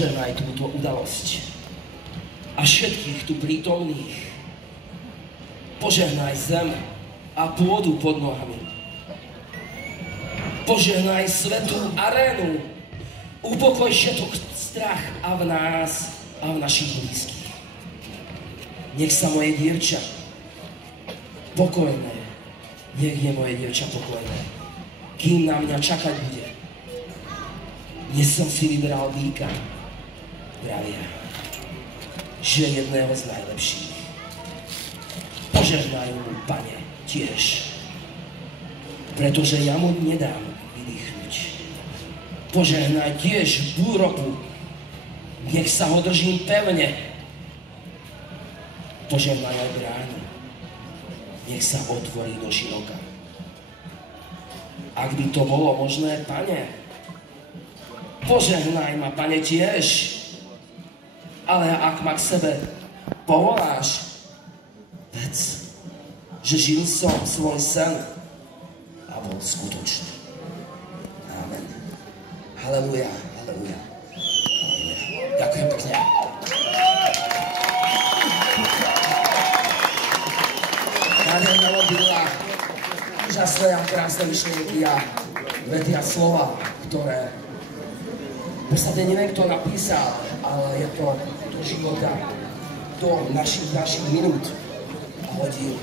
Požehnaj túto udalosť a všetkých tu prítomných. Požehnaj zem a pôdu pod nohami. Požehnaj svetú arénu. Upokoj všetok strach a v nás a v našich blízkych. Nech sa moje dievča pokojné, nech je moje dievča pokojné, kým na mňa čakať bude. Dnes som si vybral býka, vravia, že jedného z najlepších. Požehnaj mu, Pane, tiež, pretože ja mu nedám vydýchnuť. Požehnaj tiež búroku, nech sa ho držím pevne. Požehnaj aj bránu, nech sa otvorí do široka. Ak by to bolo možné, Pane, požehnaj ma, Pane, tiež. Ale ak ma k sebe povoláš, vec, že žil som svoj sen a bol skutočný. Amen. Haleluja, haleluja, haleluja. Ďakujem pekne. Nádherná modlitba, úžasné a krásne myšlienky a vety a slova, ktoré v podstate neviem, kto napísal, ale je to do života, do našich minút a hodín.